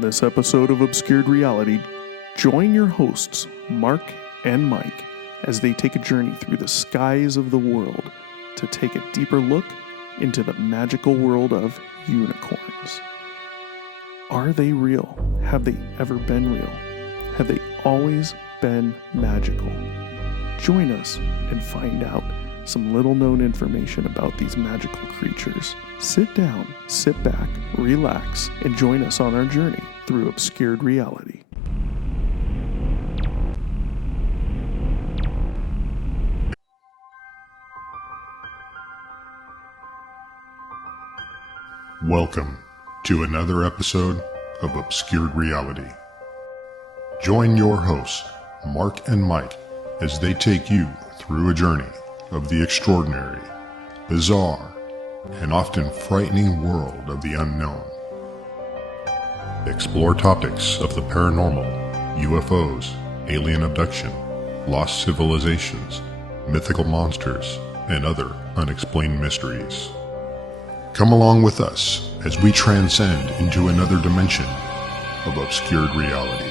On this episode of Obscured Reality, join your hosts, Mark and Mike, as they take a journey through the skies of the world to take a deeper look into the magical world of unicorns. Are they real? Have they ever been real? Have they always been magical? Join us and find out some little-known information about these magical creatures. Sit down, sit back, relax, and join us on our journey through Obscured Reality. Welcome to another episode of Obscured Reality. Join your hosts, Mark and Mike, as they take you through a journey of the extraordinary, bizarre, and often frightening world of the unknown. Explore topics of the paranormal, UFOs, alien abduction, lost civilizations, mythical monsters, and other unexplained mysteries. Come along with us as we transcend into another dimension of obscured reality.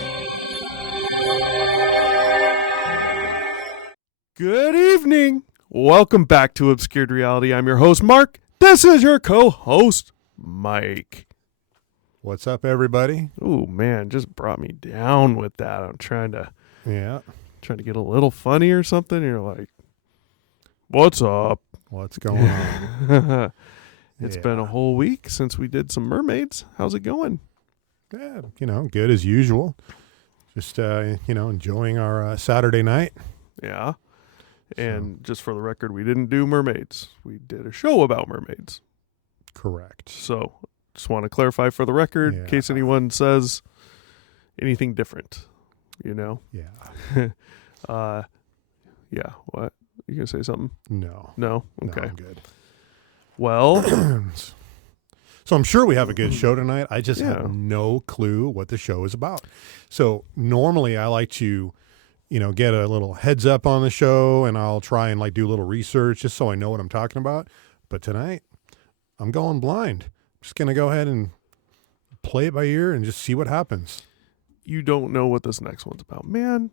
Good evening. Welcome back to Obscured Reality. I'm your host, Mark. This is your co-host, Mike. What's up, everybody? Oh man, just brought me down with that. I'm trying to get a little funny or something. And you're like, what's up? What's going on? It's been a whole week since we did some mermaids. How's it going? Yeah, good as usual. Just, enjoying our Saturday night. Yeah. And just for the record, we didn't do mermaids. We did a show about mermaids. Correct. So just want to clarify for the record, in case anyone says anything different, Yeah. Yeah. What? You gonna say something? No. No? Okay. No, I'm good. Well, so I'm sure we have a good show tonight. I just have no clue what the show is about. So normally I like to, get a little heads up on the show, and I'll try and do a little research just so I know what I'm talking about. But tonight I'm going blind. I'm just going to go ahead and play it by ear and just see what happens. You don't know what this next one's about, man.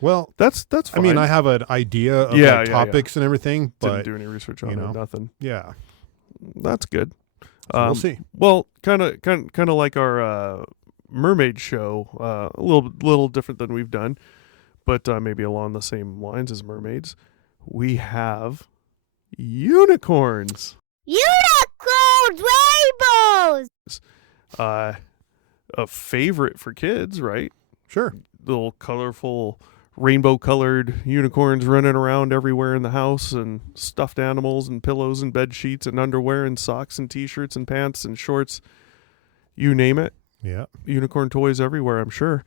Well, that's fine. I mean, I have an idea of topics and everything, but didn't do any research on it, nothing. Yeah, that's good. So we'll see. Well, kind of like our mermaid show, a little different than we've done, but maybe along the same lines as mermaids. We have unicorns. Unicorns, rainbows. A favorite for kids, right? Sure. Little colorful, rainbow-colored unicorns running around everywhere in the house, and stuffed animals and pillows and bed sheets and underwear and socks and T-shirts and pants and shorts. You name it. Yeah. Unicorn toys everywhere, I'm sure.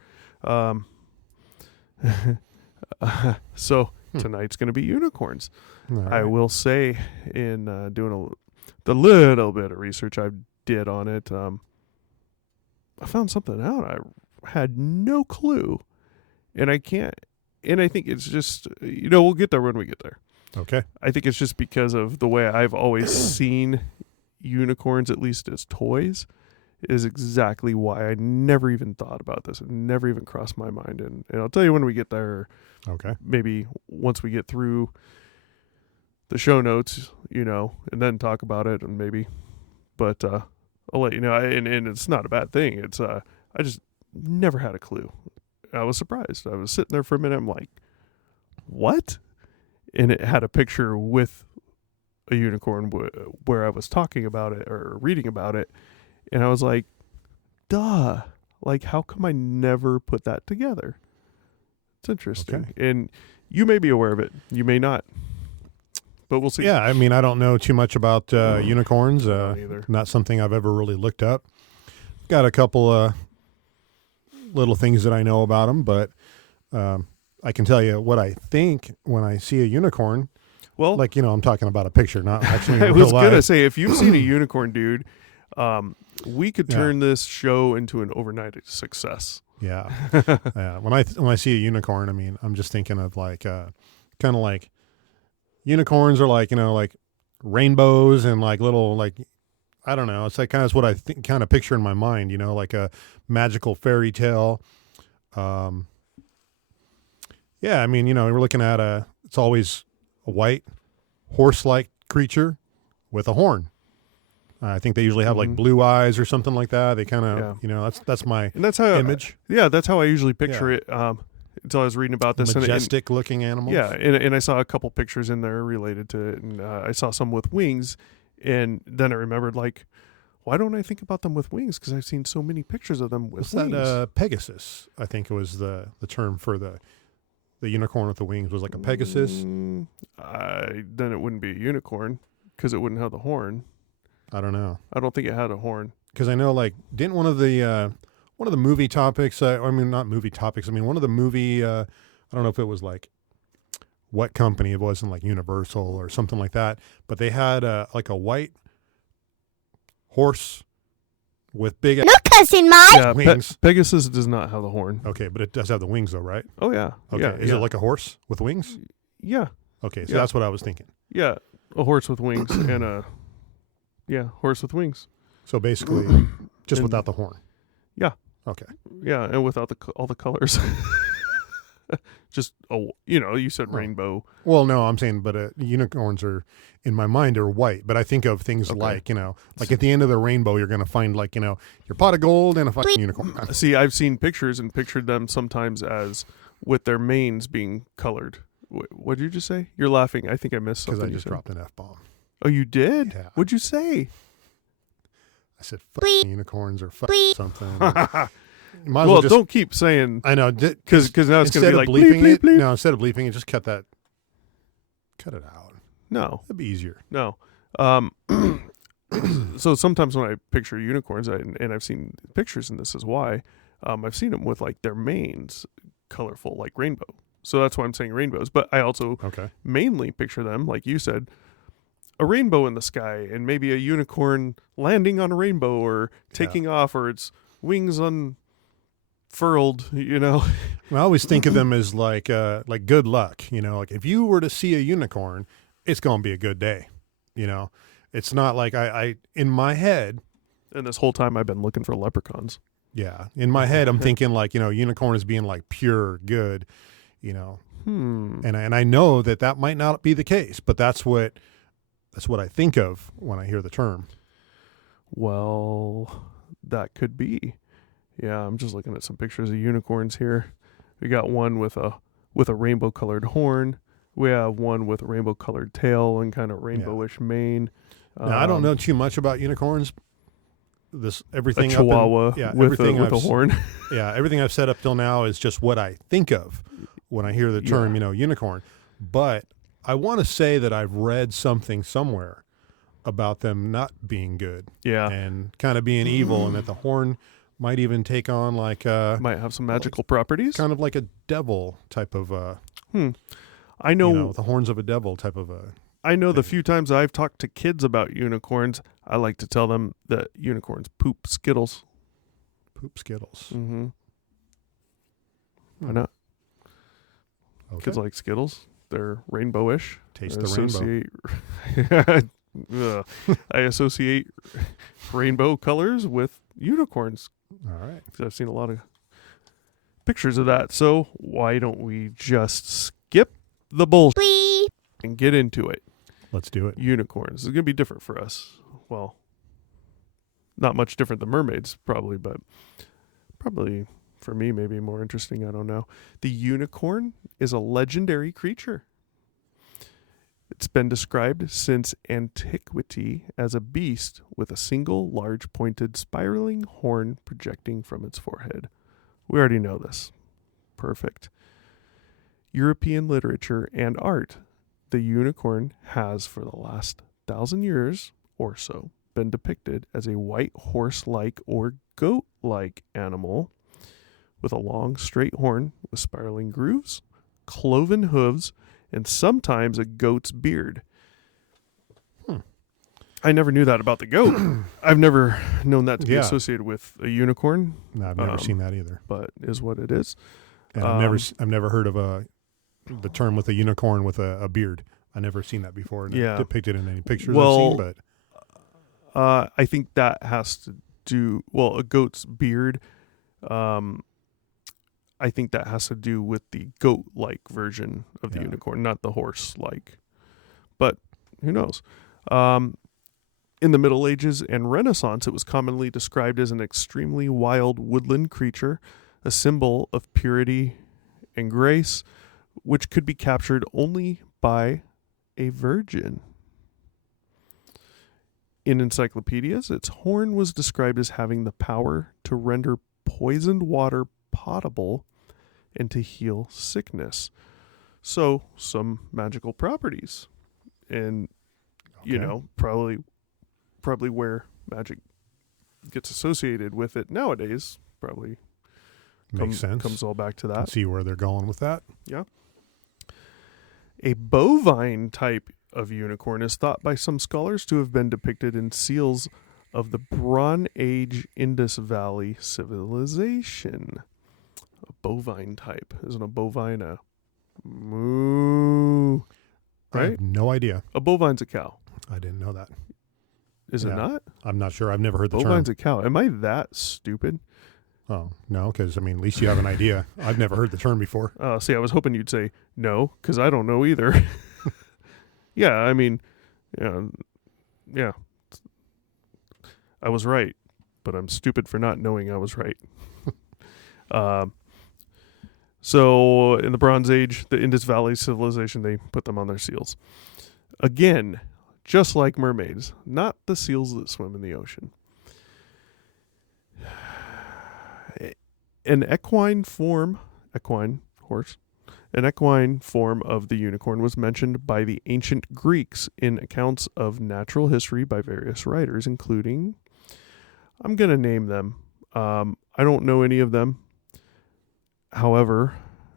So tonight's going to be unicorns. Right. I will say, in doing the little bit of research I did on it, I found something out. I had no clue, and I can't. And I think it's just, we'll get there when we get there. Okay. I think it's just because of the way I've always seen unicorns, at least as toys, is exactly why I never even thought about this. It never even crossed my mind. And I'll tell you when we get there. Okay. Maybe once we get through the show notes, and then talk about it, and maybe. But I'll let you know. And it's not a bad thing. It's I just never had a clue. I was surprised. I was sitting there for a minute. I'm like, what? And it had a picture with a unicorn where I was talking about it or reading about it. And I was like, duh. Like, how come I never put that together? It's interesting. Okay. And you may be aware of it. You may not. But we'll see. Yeah, I mean, I don't know too much about unicorns. I don't either. Not something I've ever really looked up. Got a couple little things that I know about them, but I can tell you what I think when I see a unicorn. Well, I'm talking about a picture, not actually in I real was life. going to say, if you've seen a unicorn, dude, we could turn this show into an overnight success. Yeah. Yeah. When I see a unicorn, I mean, I'm just thinking of kind of like unicorns are like rainbows and like little I don't know. It's like kind of what I kind of picture in my mind, you know, like a magical fairy tale. Yeah, I mean, you know, we're looking at it's always a white horse-like creature with a horn. I think they usually have like blue eyes or something like that. They kind of, you know, that's my image. That's how I usually picture it. Until I was reading about this. Majestic looking animals. Yeah, and I saw a couple pictures in there related to it, and I saw some with wings, and then I remembered, like, why don't I think about them with wings? Because I've seen so many pictures of them with wings. That Pegasus, I think it was the term for the unicorn with the wings was like a Pegasus. Then it wouldn't be a unicorn because it wouldn't have the horn. I don't know. I don't think it had a horn. Because I know, like, didn't one of the movie topics, I mean, not movie topics, I mean, one of the movie, I don't know if it was like what company, it wasn't like Universal or something like that, but they had like a white horse with big No cussing, Mike. wings. Pegasus does not have the horn. Okay, but it does have the wings though, right? Oh, yeah. Okay, Yeah, is it like a horse with wings? Yeah. Okay, so Yeah. that's what I was thinking. Yeah, a horse with wings and a horse with wings. So basically, just And- without the horn. Yeah. Okay. Yeah, and without all the colors. Just you said rainbow. Well, no, I'm saying, but unicorns are, in my mind, are white. But I think of things like, like at the end of the rainbow, you're going to find like, your pot of gold and a fucking unicorn. See, I've seen pictures and pictured them sometimes as with their manes being colored. What did you just say? You're laughing. I think I missed something. Because I you just said. dropped an F-bomb. Oh, you did? Yeah. What'd you say? I said fucking unicorns or fuck something. Might as Well, just, don't keep saying I know. because now it's going to Instead be of like bleeping bleep, it, bleep, bleep. no, instead of bleeping it, just cut it out. No, That'd be easier. no. So sometimes when I picture unicorns, and I've seen pictures, and this is why, I've seen them with like their manes colorful, like rainbow. So that's why I'm saying rainbows. But I also mainly picture them, like you said, a rainbow in the sky, and maybe a unicorn landing on a rainbow or taking off, or its wings unfurled. I always think of them as like good luck. Like if you were to see a unicorn, it's gonna be a good day. It's not like I in my head. And this whole time I've been looking for leprechauns. Yeah, in my head I'm thinking like unicorn is being like pure good. And I know that might not be the case, but that's what I think of when I hear the term. Well, that could be. Yeah, I'm just looking at some pictures of unicorns here. We got one with a rainbow colored horn. We have one with a rainbow colored tail and kind of rainbowish mane. Now, I don't know too much about unicorns. Everything a chihuahua with a horn. Yeah, everything I've said up till now is just what I think of when I hear the term, unicorn. But I want to say that I've read something somewhere about them not being good. Yeah. And kind of being evil, and that the horn might even take on like might have some magical properties. Kind of like a devil type of I know the horns of a devil type of I know the few times I've talked to kids about unicorns, I like to tell them that unicorns poop Skittles. Poop Skittles. Mm-hmm. Why not? Okay. Kids like Skittles. They're rainbowish. Taste the rainbow. I associate rainbow colors with unicorns. All right. Because I've seen a lot of pictures of that. So why don't we just skip the bullshit and get into it? Let's do it. Unicorns. It's going to be different for us. Well, not much different than mermaids, probably, but probably for me, maybe more interesting. I don't know. The unicorn is a legendary creature. It's been described since antiquity as a beast with a single large pointed spiraling horn projecting from its forehead. We already know this. Perfect. European literature and art. The unicorn has, for the last 1,000 years or so, been depicted as a white horse-like or goat-like animal with a long, straight horn with spiraling grooves, cloven hooves, and sometimes a goat's beard. I never knew that about the goat. I've never known that to be associated with a unicorn. No, I've never seen that either. But is what it is. And I've never heard of the term with a unicorn with a beard. I never seen that before. Depicted in any pictures I've seen, but I think that has to do, well, a goat's beard. I think that has to do with the goat-like version of the unicorn, not the horse-like. But who knows? In the Middle Ages and Renaissance, it was commonly described as an extremely wild woodland creature, a symbol of purity and grace, which could be captured only by a virgin. In encyclopedias, its horn was described as having the power to render poisoned water potable and to heal sickness. So, some magical properties. And, you know, probably where magic gets associated with it nowadays, probably Makes sense. Comes all back to that. Can see where they're going with that. Yeah. A bovine type of unicorn is thought by some scholars to have been depicted in seals of the Bronze Age Indus Valley civilization. A bovine type. Isn't a bovine a moo? I Right? have no idea. A bovine's a cow. I didn't know that. Is it Yeah. not? I'm not sure. I've never heard the term. Bovine's a cow. Am I that stupid? Oh, no, because, I mean, at least you have an idea. I've never heard the term before. See, I was hoping you'd say no, because I don't know either. Yeah, I mean, yeah. I was right, but I'm stupid for not knowing I was right. So in the Bronze Age, the Indus Valley civilization, they put them on their seals. Again, just like mermaids, not the seals that swim in the ocean. An equine form of the unicorn was mentioned by the ancient Greeks in accounts of natural history by various writers, including, I'm going to name them. I don't know any of them. However,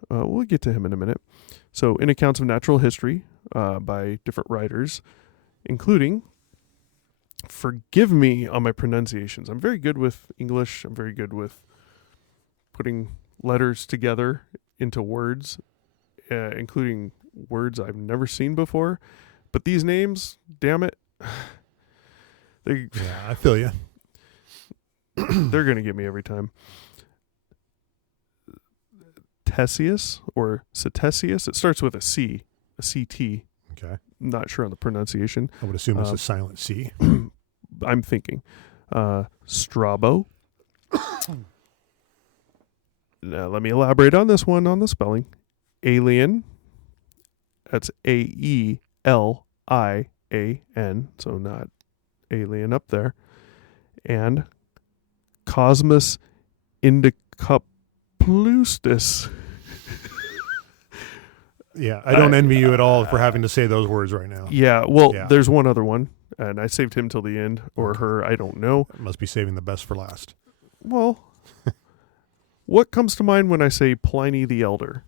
we'll get to him in a minute. So, in accounts of natural history by different writers, including, forgive me on my pronunciations. I'm very good with English. I'm very good with putting letters together into words, including words I've never seen before. But these names, damn it, Yeah, I feel you. they're going to get me every time. Ctesias or Ctesias. It starts with a C, a CT. Okay. Not sure on the pronunciation. I would assume it's a silent C. I'm thinking. Strabo. Now, let me elaborate on this one, on the spelling. Alien. That's AELIAN. So not alien up there. And Cosmos Indicopleustis. Yeah, I don't envy you at all for having to say those words right now. Yeah, well, Yeah. there's one other one, and I saved him till the end, or her, I don't know. Must be saving the best for last. Well, what comes to mind when I say Pliny the Elder?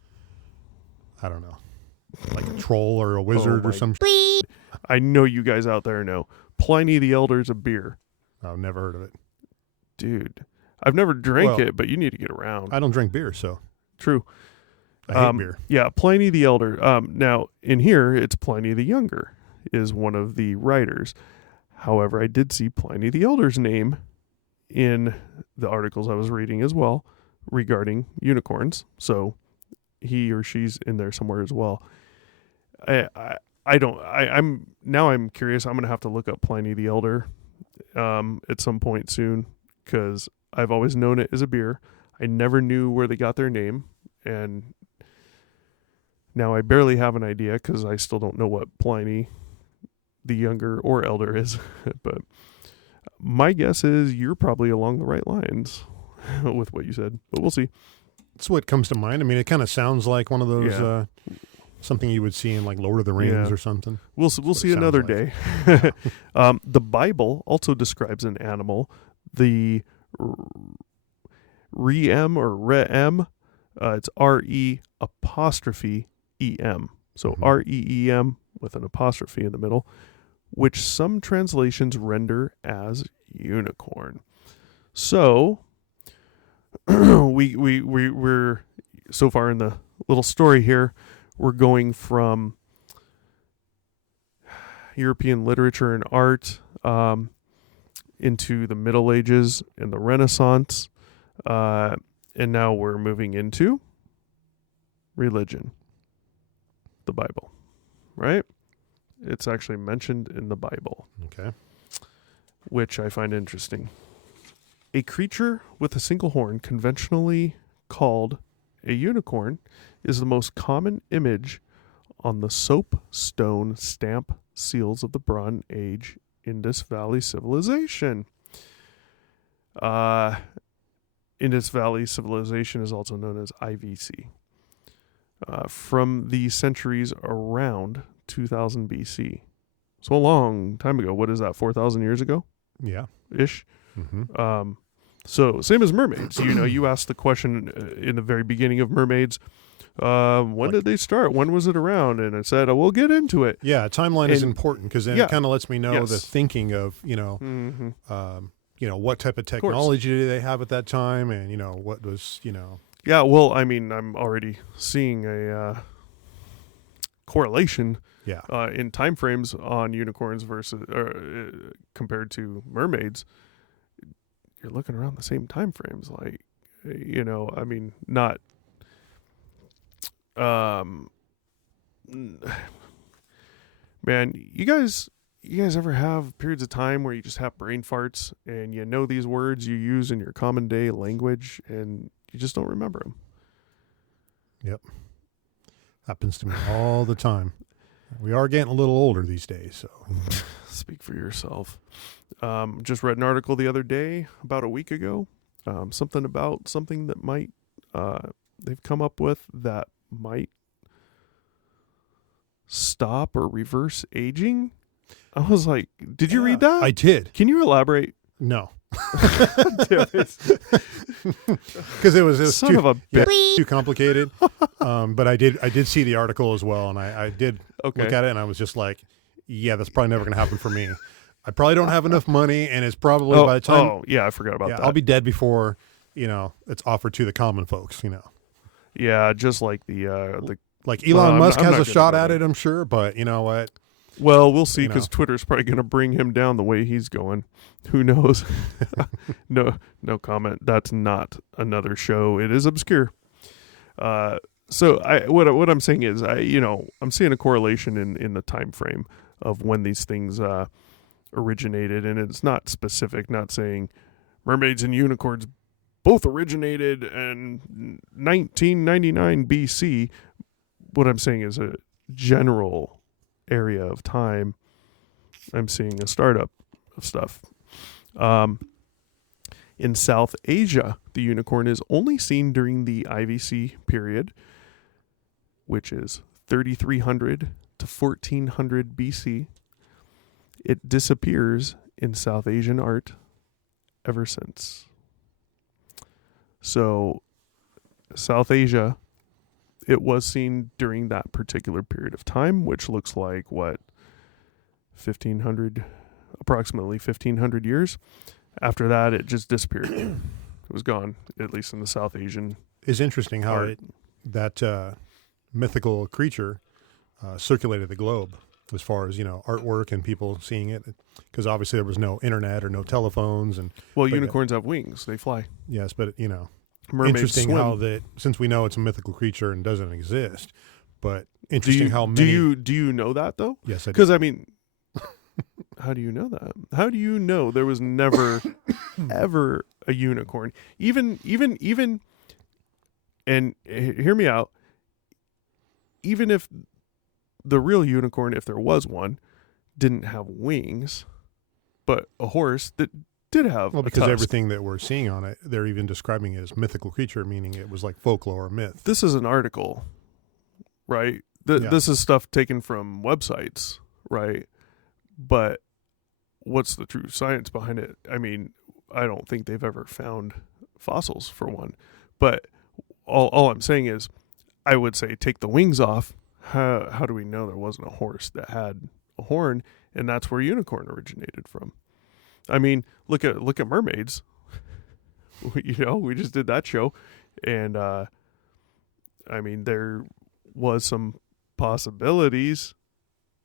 I don't know. Like a troll or a wizard or my- some I know you guys out there know. Pliny the Elder's a beer. I've never heard of it. Dude, I've never drank Well, it, but you need to get around. I don't drink beer, so True. I hate beer. Yeah, Pliny the Elder. Now, in here, it's Pliny the Younger is one of the writers. However, I did see Pliny the Elder's name in the articles I was reading as well regarding unicorns. So he or she's in there somewhere as well. I'm curious. I'm going to have to look up Pliny the Elder at some point soon, because I've always known it as a beer. I never knew where they got their name, and now I barely have an idea because I still don't know what Pliny the Younger or Elder is. But my guess is you're probably along the right lines with what you said, but we'll see. That's what comes to mind. I mean, it kind of sounds like one of those Yeah. something you would see in like Lord of the Rings Yeah. or something. We'll what see it another sounds day. The Bible also describes an animal, the Reem or Reem. It's RE''EM. So REEM with an apostrophe in the middle, which some translations render as unicorn. So we're so far in the little story here, we're going from European literature and art, into the Middle Ages and the Renaissance, and now we're moving into religion, the Bible, right? It's actually mentioned in the Bible, Okay. which I find interesting. A creature with a single horn, conventionally called a unicorn, is the most common image on the soapstone stamp seals of the Bronze Age Indus Valley civilization. Indus Valley civilization is also known as IVC. From the centuries around 2000 BC. So a long time ago. What is that, 4,000 years ago? Yeah. Ish. Mm-hmm. So same as mermaids. You asked the question in the very beginning of mermaids, when did they start? When was it around? And I said, we'll get into it. Yeah, timeline is And- important because then yeah. it kind of lets me know Yes. the thinking of, Mm-hmm. what type of technology did they have at that time, and what was, Yeah, well, I mean, I'm already seeing a correlation yeah, in time frames on unicorns versus compared to mermaids. You're looking around the same time frames, like, I mean, not. Man, you guys ever have periods of time where you just have brain farts and you know these words you use in your common day language and you just don't remember them? happens to me all the time. We are getting a little older these days, so Speak for yourself. Just read an article the other day, about a week ago, something about something that might they've come up with that might stop or reverse aging. I was like, did you read that? I did. Can you elaborate? No, Damn it. because it was Son of a bitch. too complicated. But I did see the article as well, and I did Okay. look at it, and I was just like, yeah, that's probably never going to happen for me. I probably don't have enough money, and it's probably by the time Oh, yeah, I forgot about that. I'll be dead before it's offered to the common folks. Yeah, just like the. Like Well, Elon I'm Musk not has a gonna shot go at there. it, I'm sure, but you know what? Well, we'll see You know. because Twitter's probably going to bring him down the way he's going. Who knows? No comment. That's not another show. It is obscure. So what I'm saying is I'm seeing a correlation in the time frame of when these things originated, and it's not specific. Not saying mermaids and unicorns both originated in 1999 BC. What I'm saying is a general area of time. I'm seeing a startup of stuff. In South Asia, the unicorn is only seen during the IVC period, which is 3300 to 1400 BC. It disappears in South Asian art ever since. So, South Asia, it was seen during that particular period of time, which looks like, approximately 1,500 years. After that, it just disappeared. It was gone, at least in the South Asian It's interesting how art. that mythical creature circulated the globe as far as artwork and people seeing it, because obviously there was no internet or no telephones, and Well, But, unicorns have wings. They fly. yes, but Mermaids interesting swim. how that, since we know it's a mythical creature and doesn't exist, but interesting how many. Do you know that, though? Yes, I do. Because, I mean, how do you know that? How do you know there was never, ever a unicorn? Even, and hear me out, even if the real unicorn, if there was one, didn't have wings, but a horse that did have Well, a because tusk. everything that we're seeing on it, they're even describing it as mythical creature, meaning it was like folklore or myth. This is an article, right? Yeah. This is stuff taken from websites, right? But what's the true science behind it? I mean, I don't think they've ever found fossils for one. But all I'm saying is, I would say take the wings off. How do we know there wasn't a horse that had a horn, and that's where unicorn originated from? I mean, look at mermaids. We just did that show, and I mean, there was some possibilities,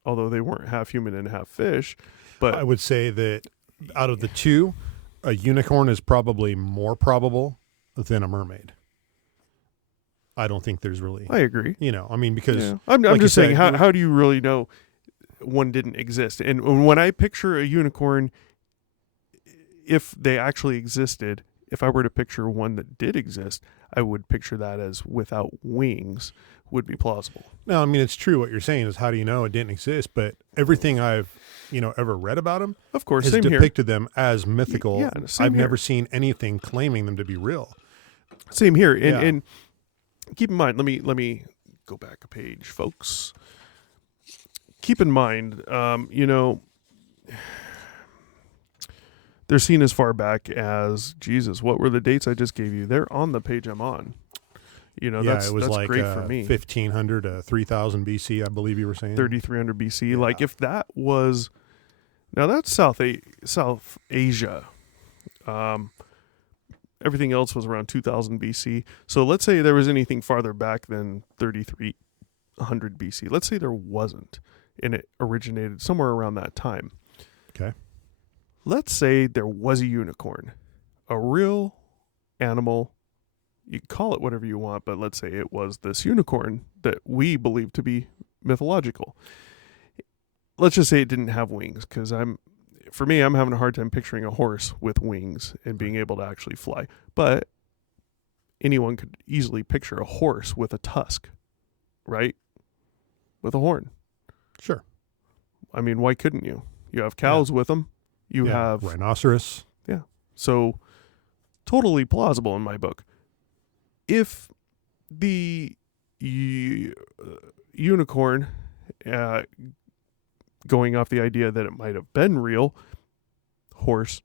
although they weren't half human and half fish. But I would say that out of the two, a unicorn is probably more probable than a mermaid. I don't think there's really. I agree. I mean, because Yeah. I'm like just you saying, said, how do you really know one didn't exist? And when I picture a unicorn, if they actually existed, if I were to picture one that did exist, I would picture that as without wings would be plausible. No, I mean, it's true what you're saying is how do you know it didn't exist? But everything I've, ever read about them Of course, has same here. depicted them as mythical. Yeah, same I've here. never seen anything claiming them to be real. Same here. And, Yeah. and keep in mind, let me go back a page, folks. Keep in mind, they're seen as far back as Jesus. What were the dates I just gave you? They're on the page I'm on. That's it was that's like great for me. 1500 to 3000 BC, I believe you were saying. 3300 BC. Yeah. Like if that was, now that's South Asia. Everything else was around 2000 BC. So let's say there was anything farther back than 3300 BC. Let's say there wasn't, and it originated somewhere around that time. Okay. Let's say there was a unicorn, a real animal. You can call it whatever you want, but let's say it was this unicorn that we believe to be mythological. Let's just say it didn't have wings, because I'm having a hard time picturing a horse with wings and being able to actually fly. But anyone could easily picture a horse with a tusk, right? With a horn. Sure. I mean, why couldn't you? You have cows with them. You have rhinoceros. So totally plausible in my book. If the unicorn, going off the idea that it might have been real, horse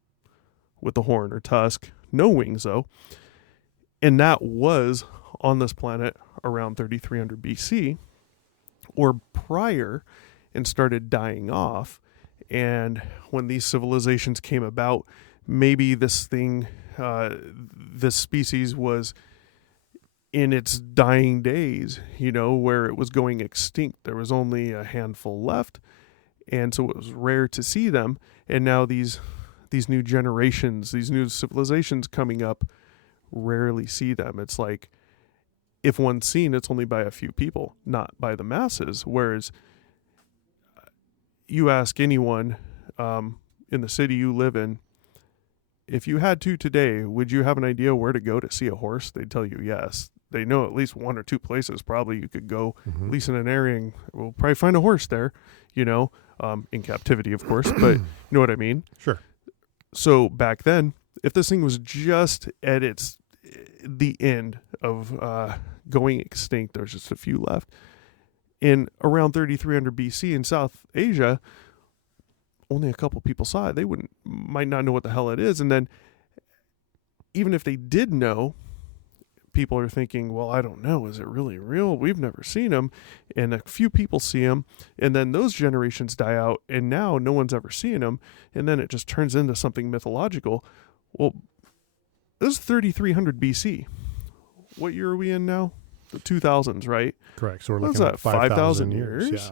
with the horn or tusk, no wings though, and that was on this planet around 3300 BC or prior and started dying off, and when these civilizations came about, maybe this thing, this species was in its dying days, where it was going extinct. There was only a handful left, and so it was rare to see them. And now these new generations, these new civilizations coming up, rarely see them. It's like if one's seen, it's only by a few people, not by the masses. Whereas you ask anyone in the city you live in, if you had to today, would you have an idea where to go to see a horse? They'd tell you yes. They know at least one or two places probably you could go, at least in an area, and we'll probably find a horse there, in captivity, of course, but you know what I mean? Sure. So back then, if this thing was just at the end of going extinct, there's just a few left. In around 3300 BC in South Asia, only a couple people saw it. They might not know what the hell it is. And then even if they did know, people are thinking, well, I don't know. Is it really real? We've never seen them. And a few people see them. And then those generations die out. And now no one's ever seen them. And then it just turns into something mythological. Well, this is 3300 BC. What year are we in now? The 2000s, right? Correct. So we're What's looking that, at 5,000 years? Yeah.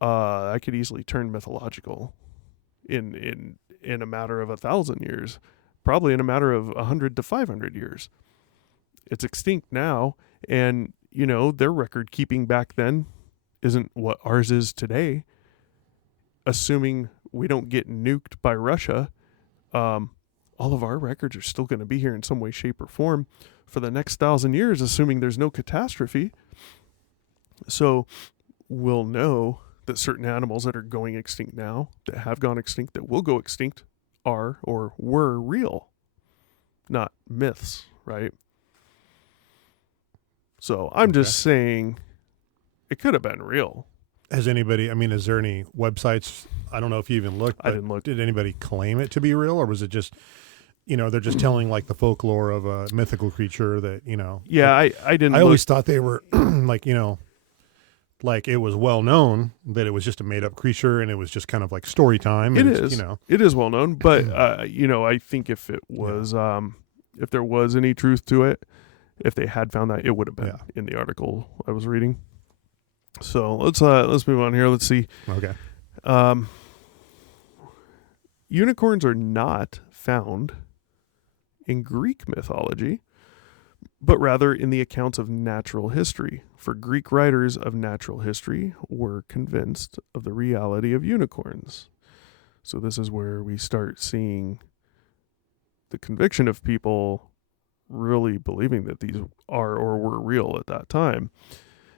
I could easily turn mythological in a matter of 1,000 years, probably in a matter of 100 to 500 years. It's extinct now, and their record keeping back then isn't what ours is today. Assuming we don't get nuked by Russia, all of our records are still going to be here in some way, shape, or form for the next 1,000 years, assuming there's no catastrophe. So we'll know that certain animals that are going extinct now, that have gone extinct, that will go extinct, are or were real, not myths, right? So I'm just saying it could have been real. Has anybody, is there any websites, I don't know if you even looked, I didn't look. Did anybody claim it to be real, or was it just, they're just telling like the folklore of a mythical creature that, Yeah, I didn't I look. always thought they were like, like it was well known that it was just a made up creature and it was just kind of like story time. It and is. It is well known, but I think if it was, if there was any truth to it, if they had found that, it would have been in the article I was reading. So let's move on here. Let's see. Okay. unicorns are not found in Greek mythology, but rather in the accounts of natural history. For Greek writers of natural history were convinced of the reality of unicorns. So this is where we start seeing the conviction of people really believing that these are or were real at that time.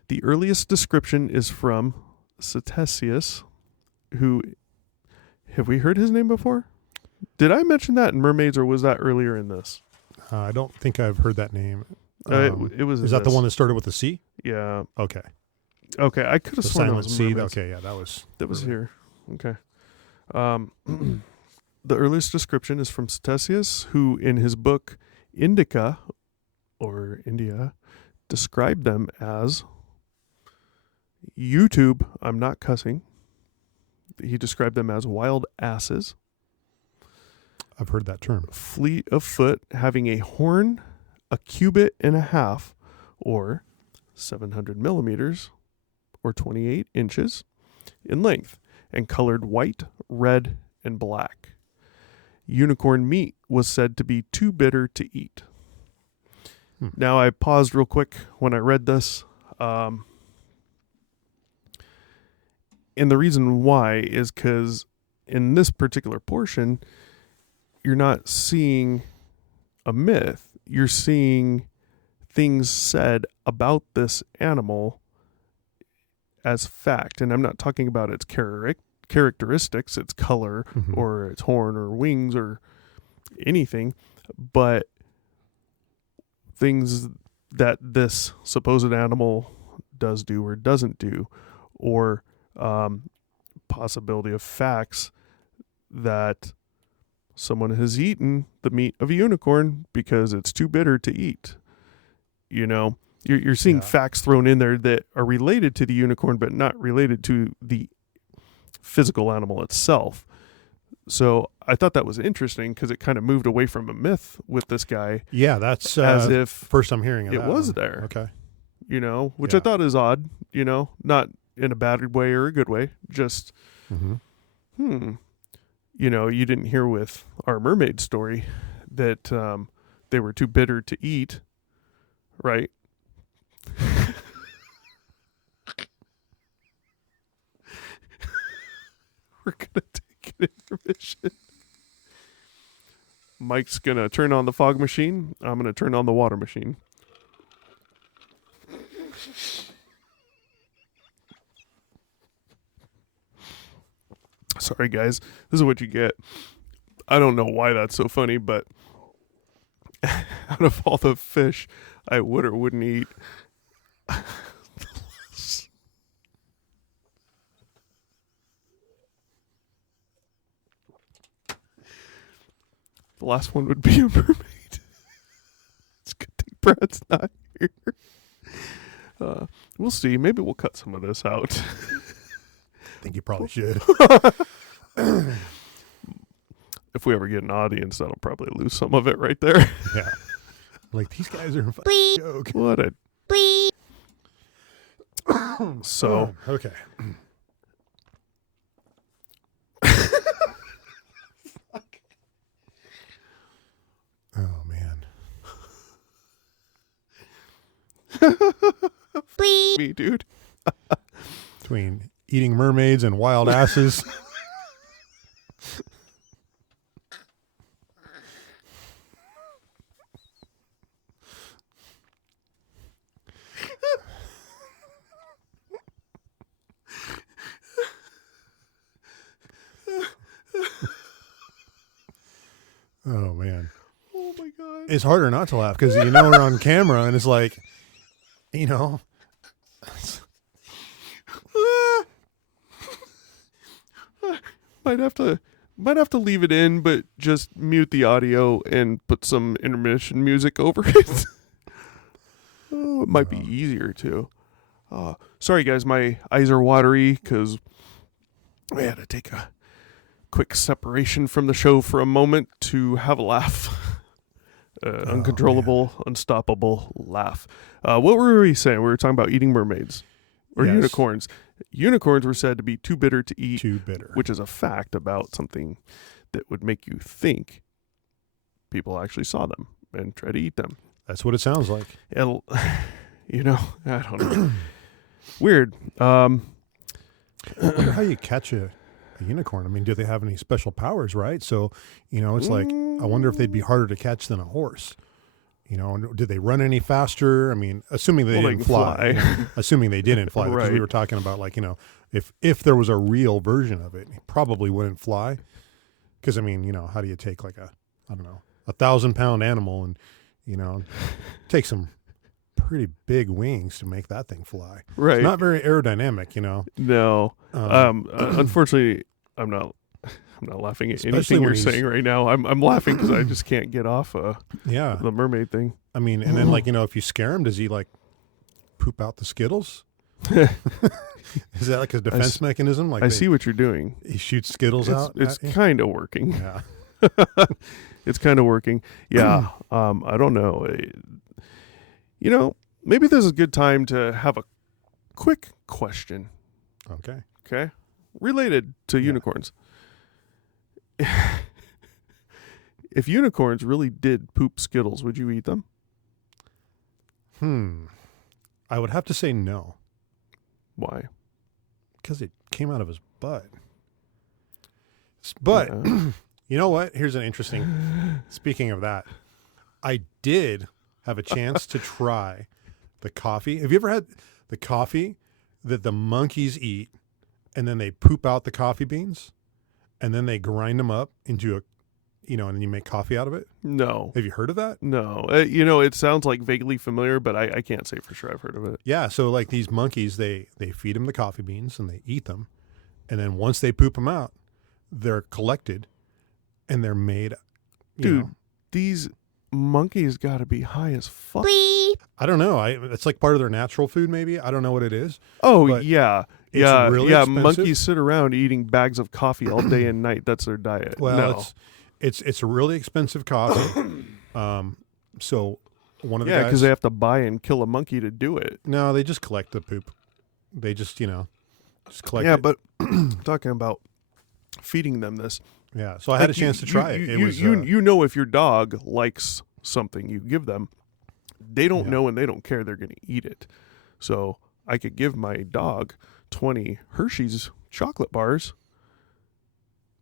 The earliest description is from Ctesias, who, have we heard his name before? Did I mention that in Mermaids, or was that earlier in this? I don't think I've heard that name. It was. Is that the one that started with a C? Yeah. Okay. Okay, I could have The sworn it silent was C. Mermaids. Okay, yeah, that was Here. Okay. The earliest description is from Ctesias, who in his book Indica, or India, described them as YouTube. I'm not cussing. He described them as wild asses, I've heard that term. fleet of foot, having a horn a cubit and a half, or 700 millimeters, or 28 inches in length, and colored white, red, and black. Unicorn meat was said to be too bitter to eat. Now, I paused real quick when I read this. And the reason why is because in this particular portion, you're not seeing a myth. You're seeing things said about this animal as fact. And I'm not talking about its characteristics, its color, or its horn or wings or anything, but things that this supposed animal does do or doesn't do, or possibility of facts that someone has eaten the meat of a unicorn because it's too bitter to eat. You know, you're seeing facts thrown in there that are related to the unicorn, but not related to the physical animal itself. So I thought that was interesting because it kind of moved away from a myth with this guy. Yeah, that's as if first I'm hearing of it that was one. there. Okay. You know, which I thought is odd, you know, not in a bad way or a good way, just, you know, you didn't hear with our mermaid story that they were too bitter to eat, right? We're going to take an intermission. Mike's going to turn on the fog machine. I'm going to turn on the water machine. Sorry, guys. This is what you get. I don't know why that's so funny, but out of all the fish I would or wouldn't eat, the last one would be a mermaid. It's a good thing Brad's not here. We'll see. Maybe we'll cut some of this out. I think you probably should. If we ever get an audience, that'll probably lose some of it right there. Yeah. Like, these guys are a fucking joke. What a... So... Okay. Oh, man. Me, dude. Between eating mermaids and wild asses. Oh, man. Oh, my God. It's harder not to laugh because, you know, we're on camera and it's like, you know. Might have to leave it in, but just mute the audio and put some intermission music over it. Oh, it might be easier too. Sorry, guys, my eyes are watery because I had to take a quick separation from the show for a moment to have a laugh. Uncontrollable, unstoppable laugh. What were we saying? We were talking about eating mermaids or unicorns. Unicorns were said to be too bitter to eat. Too bitter. Which is a fact about something that would make you think people actually saw them and try to eat them. That's what it sounds like. I don't know. Weird. I wonder how you catch a unicorn. I mean, do they have any special powers, right? So, it's like, I wonder if they'd be harder to catch than a horse. Did they run any faster? I mean, assuming they didn't fly. Assuming they didn't fly, because we were talking about, like, if there was a real version of it, it probably wouldn't fly. Because, I mean, how do you take like a 1,000-pound animal and, take some pretty big wings to make that thing fly? Right. It's not very aerodynamic, No. Unfortunately, I'm not laughing at anything you're saying right now. I'm laughing because I just can't get off the mermaid thing. I mean, and then if you scare him, does he like poop out the Skittles? Is that like a defense mechanism? Like I see what you're doing. He shoots Skittles out. It's kind of working. Yeah. It's kind of working. Yeah. I don't know. Maybe this is a good time to have a quick question. Okay. Related to unicorns. If unicorns really did poop Skittles, would you eat them? I would have to say no. Why? Because it came out of his butt. But you know what? Here's an interesting. Speaking of that, I did have a chance to try the coffee. Have you ever had the coffee that the monkeys eat, and then they poop out the coffee beans, and then they grind them up into and then you make coffee out of it? No. Have you heard of that? No. It sounds like vaguely familiar, but I can't say for sure I've heard of it. Yeah. So like these monkeys, they feed them the coffee beans and they eat them, and then once they poop them out, they're collected, and they're made. These monkeys got to be high as fuck. Bleep. I don't know. It's like part of their natural food, maybe. I don't know what it is. Oh, but yeah. It's really expensive. Monkeys sit around eating bags of coffee all day and night. That's their diet. Well, no. it's a really expensive coffee. So one of the guys, because they have to buy and kill a monkey to do it. No, they just collect the poop. They just collect. Yeah, it. but talking about feeding them this. Yeah, so I had a chance to try it. If your dog likes something you give them, they don't know and they don't care. They're going to eat it. So I could give my dog 20 Hershey's chocolate bars.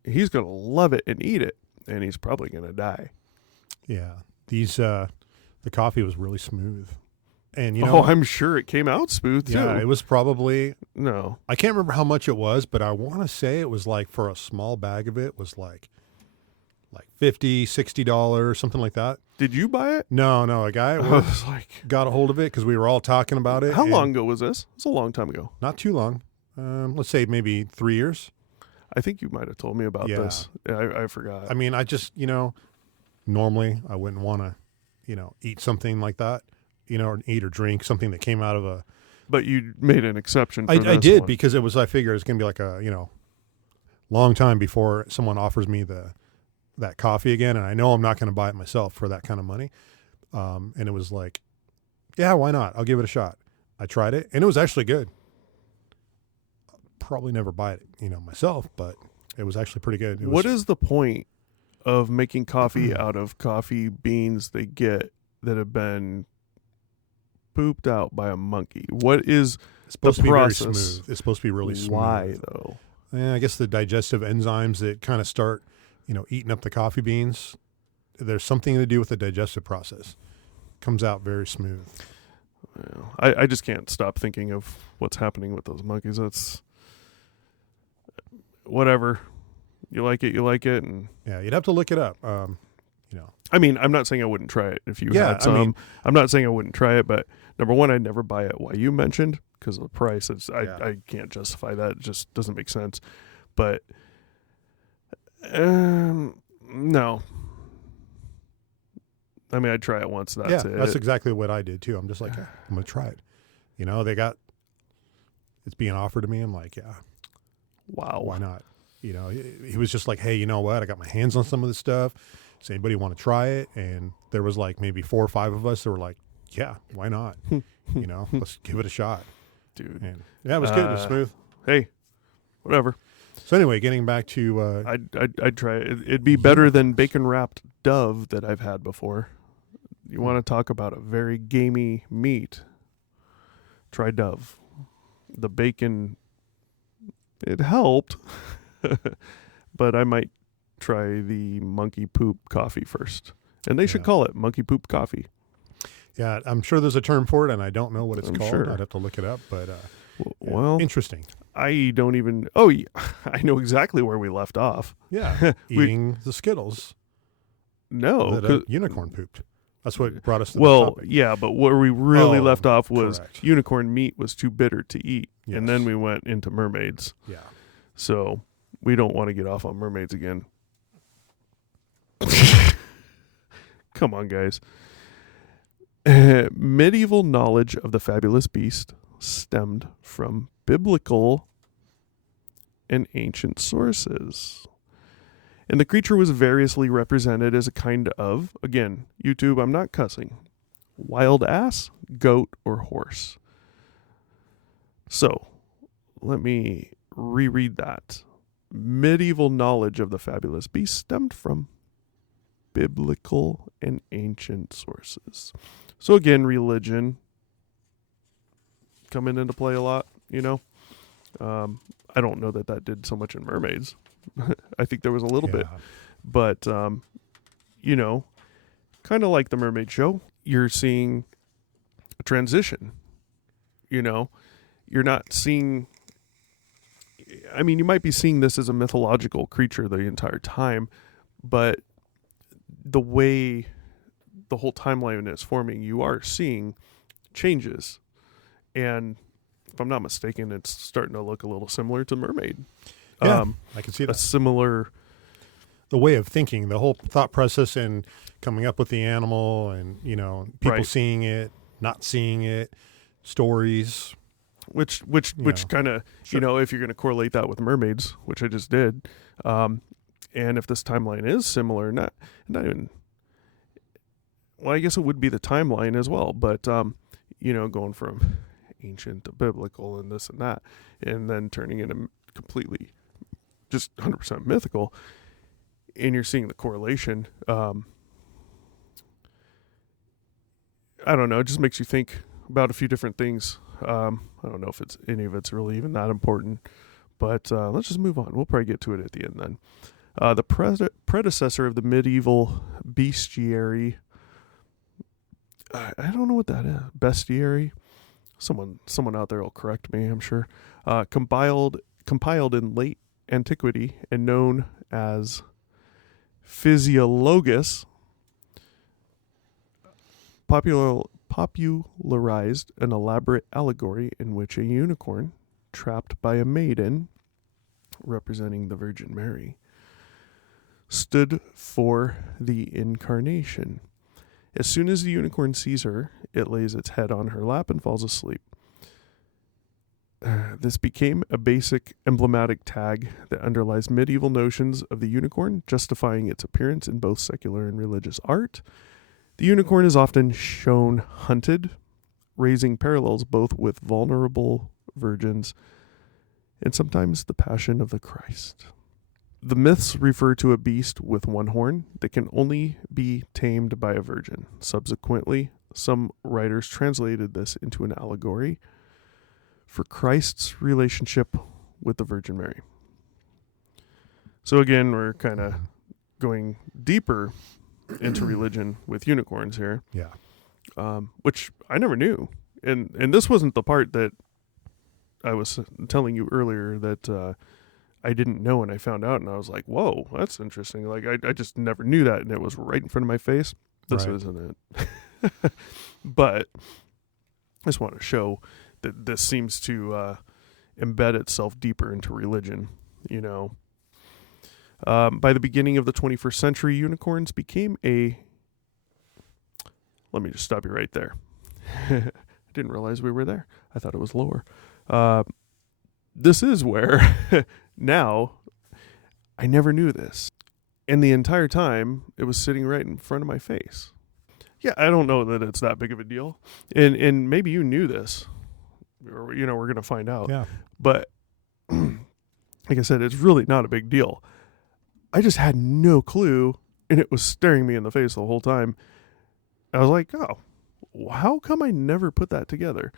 He's going to love it and eat it, and he's probably going to die. Yeah, the coffee was really smooth, and I'm sure it came out smooth too. Yeah, it was probably I can't remember how much it was, but I want to say it was like, for a small bag of it was like $50, $60, something like that. Did you buy it? No, a guy got a hold of it because we were all talking about it. How long ago was this? It's a long time ago. Not too long. Let's say maybe 3 years. I think you might have told me about this. I forgot. I mean, I just, normally I wouldn't want to, eat something like that, or eat or drink something that came out of a. But you made an exception for I did, because I figured it was going to be like a, long time before someone offers me that coffee again. And I know I'm not going to buy it myself for that kind of money. And it was like, yeah, why not? I'll give it a shot. I tried it, and it was actually good. Probably never buy it, myself, but it was actually pretty good. What is the point of making coffee out of coffee beans they get that have been pooped out by a monkey? What is supposed the to be process? Very smooth. It's supposed to be really smooth. Why though? Yeah, I guess the digestive enzymes that kind of start, eating up the coffee beans. There's something to do with the digestive process. Comes out very smooth. Well, I just can't stop thinking of what's happening with those monkeys. That's whatever. You like it, and yeah, you'd have to look it up. I mean, I'm not saying I wouldn't try it if you had some. I'm not saying I wouldn't try it, but number one, I'd never buy it. Why you mentioned, because of the price. I can't justify that. It just doesn't make sense. But no. I mean, I'd try it once. That's it. That's exactly what I did too. I'm just like, I'm gonna try it. It's being offered to me. I'm like, yeah. Wow. Why not? He was just like, hey, you know what? I got my hands on some of this stuff. Does anybody want to try it? And there was like maybe 4 or 5 of us that were like, yeah, why not? Let's give it a shot. Dude. And yeah, it was good. It was smooth. Hey, whatever. So anyway, getting back to I'd try it. It'd be better than bacon wrapped dove that I've had before. You want to talk about a very gamey meat? Try dove. The bacon, it helped, but I might try the monkey poop coffee first. And they should call it monkey poop coffee. Yeah, I'm sure there's a term for it, and I don't know what it's called. Sure. I'd have to look it up, but well, interesting. I don't even. Oh, yeah, I know exactly where we left off. Yeah, eating the Skittles. No, that a unicorn pooped. That's what brought us to the well, topic. yeah, but where we really left off was correct. unicorn meat was too bitter to eat, Yes. and then we went into mermaids. Yeah. So we don't want to get off on mermaids again. Come on, guys. Medieval knowledge of the fabulous beast stemmed from biblical and ancient sources. And the creature was variously represented as a kind of, again, YouTube, I'm not cussing, wild ass, goat, or horse. So, let me reread that. Medieval knowledge of the fabulous beast stemmed from biblical and ancient sources. So again, religion coming into play a lot, you know. I don't know that did so much in mermaids. I think there was a little bit. But, you know, kind of like the Mermaid Show, you're seeing a transition, you know. You're not seeing... I mean, you might be seeing this as a mythological creature the entire time, but the way the whole timeline is forming, you are seeing changes. And if I'm not mistaken, it's starting to look a little similar to Mermaid. Yeah, I can see that. A similar... The way of thinking, the whole thought process and coming up with the animal and, you know, people Right. seeing it, not seeing it, stories. Which kind of, Sure. you know, if you're going to correlate that with mermaids, which I just did, and if this timeline is similar, not even, well, I guess it would be the timeline as well, but, you know, going from ancient to biblical and this and that, and then turning into completely just 100% mythical, and you're seeing the correlation, I don't know, it just makes you think about a few different things. I don't know if any of it's really even that important, but let's just move on. We'll probably get to it at the end then. The predecessor of the medieval bestiary, I don't know what that is. Bestiary? Someone out there will correct me, I'm sure. Compiled in late antiquity and known as Physiologus, popularized an elaborate allegory in which a unicorn, trapped by a maiden, representing the Virgin Mary, stood for the incarnation. As soon as the unicorn sees her, it lays its head on her lap and falls asleep. This became a basic emblematic tag that underlies medieval notions of the unicorn, justifying its appearance in both secular and religious art. The unicorn is often shown hunted, raising parallels both with vulnerable virgins and sometimes the Passion of the Christ. The myths refer to a beast with one horn that can only be tamed by a virgin. Subsequently, some writers translated this into an allegory for Christ's relationship with the Virgin Mary. So again, we're kind of going deeper into religion with unicorns here. Yeah. Which I never knew. And this wasn't the part that I was telling you earlier that I didn't know and I found out and I was like, whoa, that's interesting. Like I just never knew that and it was right in front of my face. This Right. isn't it. But I just want to show that this seems to embed itself deeper into religion, you know. By the beginning of the 21st century, unicorns became a... Let me just stop you right there. I didn't realize we were there. I thought it was lower. This is where now I never knew this. And the entire time it was sitting right in front of my face. Yeah, I don't know that it's that big of a deal. And maybe you knew this. Or, you know, we're going to find out. Yeah. But like I said, it's really not a big deal. I just had no clue, and it was staring me in the face the whole time. I was like, oh, how come I never put that together?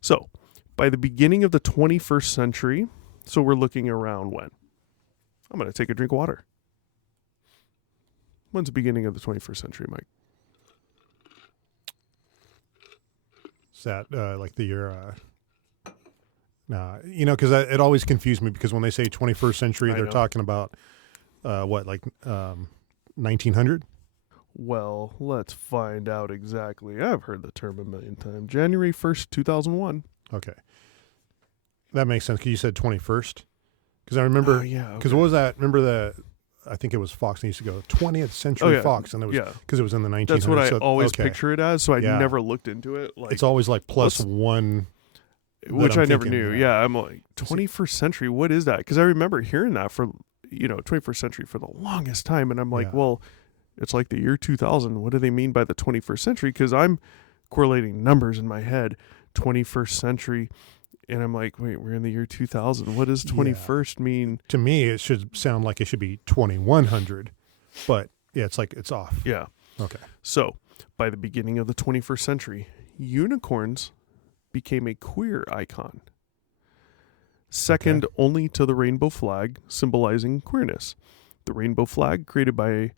So, by the beginning of the 21st century, so we're looking around when? I'm going to take a drink of water. When's the beginning of the 21st century, Mike? Is that like the year? Because it always confused me because when they say 21st century, they're talking about what, like 1900? Well, let's find out exactly. I've heard the term a million times. January 1st, 2001. Okay. That makes sense because you said 21st. Because I remember, because what was that? Remember I think it was Fox, and used to go 20th Century Fox, and it was because it was in the 1900s. That's what I always picture it as, so I never looked into it. Like, it's always like plus one. Which I never knew. Yeah, I'm like, 21st century, what is that? Because I remember hearing that for, 21st century for the longest time, and I'm like, well, it's like the year 2000. What do they mean by the 21st century? Because I'm correlating numbers in my head, 21st century, and I'm like, wait, we're in the year 2000. What does 21st mean? To me, it should sound like it should be 2100, but it's like it's off. Yeah. Okay. So, by the beginning of the 21st century, unicorns became a queer icon, second only to the rainbow flag, symbolizing queerness. The rainbow flag, created by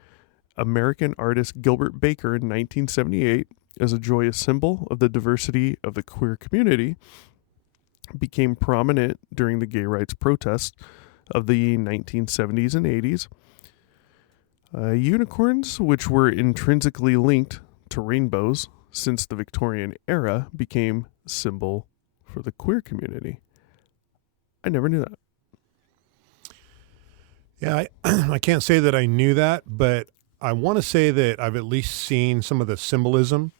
American artist Gilbert Baker in 1978 as a joyous symbol of the diversity of the queer community, became prominent during the gay rights protests of the 1970s and 80s. Unicorns, which were intrinsically linked to rainbows since the Victorian era, became a symbol for the queer community. I never knew that. Yeah, I can't say that I knew that, but I want to say that I've at least seen some of the symbolism,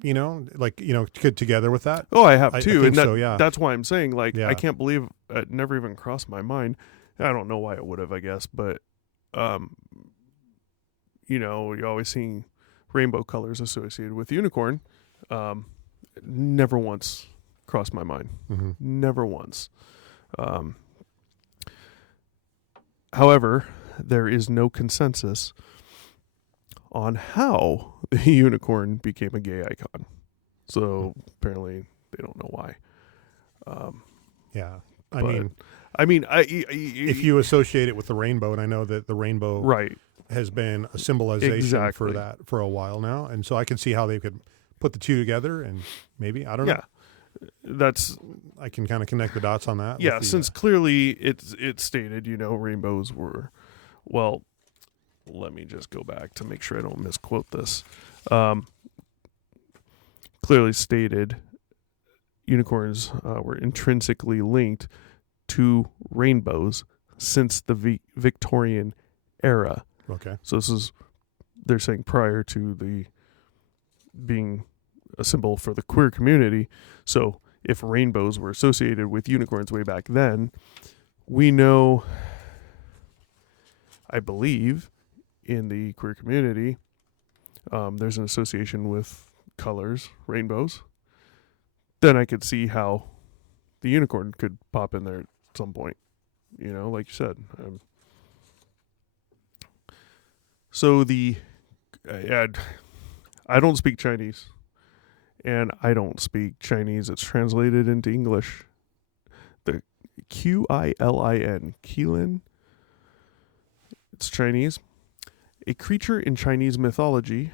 together with that. Oh, I have too. I think so. That's why I'm saying, I can't believe it never even crossed my mind. I don't know why it would have, I guess, but, you're always seeing rainbow colors associated with unicorn. Never once crossed my mind. Mm-hmm. Never once. However, there is no consensus on how the unicorn became a gay icon. So apparently they don't know why. If you associate it with the rainbow, and I know that the rainbow has been a symbolization for that for a while now, and so I can see how they could put the two together, and maybe, I don't know. I can kind of connect the dots on that. Yeah, since clearly it's stated, rainbows were, well, let me just go back to make sure I don't misquote this. Clearly stated, unicorns were intrinsically linked to rainbows since the Victorian era. Okay. So they're saying prior to the being a symbol for the queer community. So if rainbows were associated with unicorns way back then, we know, I believe, in the queer community, there's an association with colors, rainbows. Then I could see how the unicorn could pop in there at some point, like you said. So I don't speak Chinese, and I don't speak Chinese. It's translated into English. The Qilin, Qilin, it's Chinese. A creature in Chinese mythology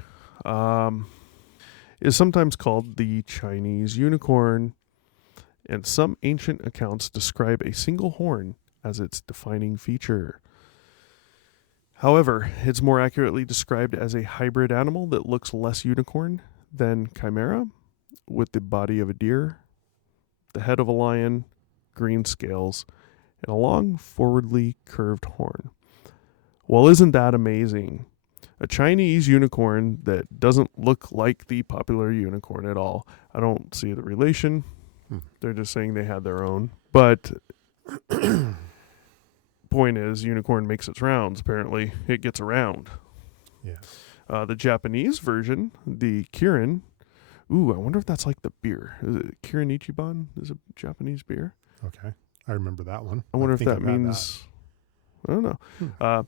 is sometimes called the Chinese unicorn, and some ancient accounts describe a single horn as its defining feature. However, it's more accurately described as a hybrid animal that looks less unicorn than chimera, with the body of a deer, the head of a lion, green scales, and a long forwardly curved horn. Well, isn't that amazing? A Chinese unicorn that doesn't look like the popular unicorn at all. I don't see the relation. They're just saying they had their own. But point is, unicorn makes its rounds. Apparently, it gets around. Yeah. The Japanese version, the Kirin. Ooh, I wonder if that's like the beer. Is it Kirin Ichiban? Is a Japanese beer? Okay. I remember that one. I wonder if think that I've had means, I don't know.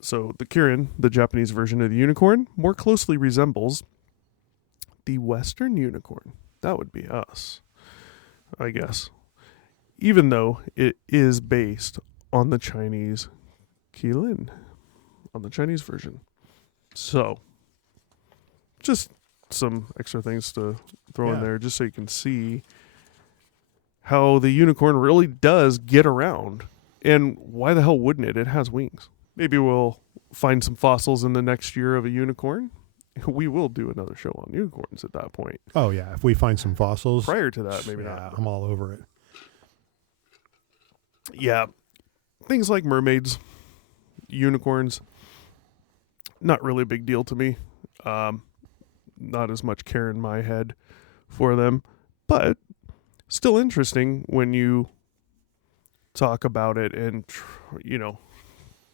So the Kirin, the Japanese version of the unicorn, more closely resembles the Western unicorn. That would be us, I guess. Even though it is based on the Chinese Qilin, on the Chinese version. So, just some extra things to throw in Yeah. there just so you can see how the unicorn really does get around. And why the hell wouldn't it? It has wings. Maybe we'll find some fossils in the next year of a unicorn. We will do another show on unicorns at that point. Oh yeah, if we find some fossils. Prior to that, maybe yeah, not. I'm all over it. Yeah. Things like mermaids, unicorns, not really a big deal to me. Not as much care in my head for them, but still interesting when you talk about it and,